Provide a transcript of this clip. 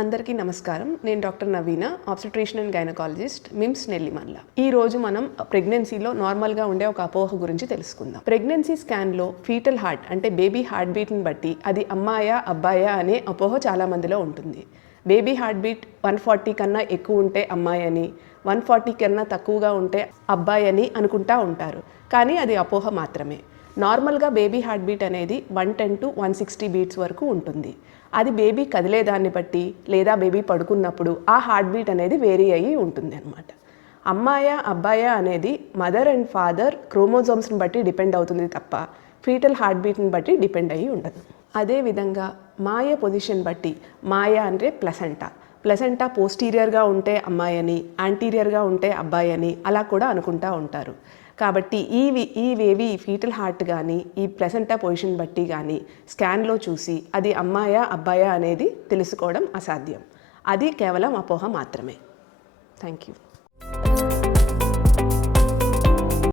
అందరికీ నమస్కారం. నేను doctor Naveena, obstetrician and gynaecologist, MIMS Nellimarla. ఈ రోజు మనం ప్రెగ్నెన్సీలో నార్మల్గా ఉండే ఒక అపోహ గురించి తెలుసుకుందాం. ప్రెగ్నెన్సీ స్కాన్లో ఫీటల్ హార్ట్ అంటే బేబీ హార్ట్ బీట్ని బట్టి అది అమ్మాయా అబ్బాయా అనే అపోహ చాలా మందిలో ఉంటుంది. బేబీ హార్ట్ బీట్ 140 కన్నా ఎక్కువ ఉంటే అమ్మాయి అని, 140 కన్నా తక్కువగా ఉంటే అబ్బాయి అని అనుకుంటా ఉంటారు. కానీ అది అపోహ మాత్రమే. నార్మల్గా బేబీ హార్ట్ బీట్ అనేది 110 to 160 బీట్స్ వరకు ఉంటుంది. అది బేబీ కదిలేదాన్ని బట్టి లేదా బేబీ పడుకున్నప్పుడు ఆ హార్ట్ బీట్ అనేది వేరీ అయ్యి ఉంటుంది అన్నమాట. అమ్మాయా అబ్బాయా అనేది మదర్ అండ్ ఫాదర్ క్రోమోజోమ్స్ని బట్టి డిపెండ్ అవుతుంది తప్ప ఫీటల్ హార్ట్ బీట్ని బట్టి డిపెండ్ అయ్యి ఉండదు. అదేవిధంగా మాయ పొజిషన్ బట్టి, మాయ అంటే ప్లసెంటా పోస్టీరియర్గా ఉంటే అమ్మాయి అని, యాంటీరియర్గా ఉంటే అబ్బాయి అని అలా కూడా అనుకుంటా ఉంటారు. కాబట్టి ఇవేవి ఫీటల్ హార్ట్ కానీ ఈ ప్లసెంటా పొజిషన్ బట్టి కానీ స్కాన్లో చూసి అది అమ్మాయా అబ్బాయా అనేది తెలుసుకోవడం అసాధ్యం. అది కేవలం అపోహ మాత్రమే. Thank you.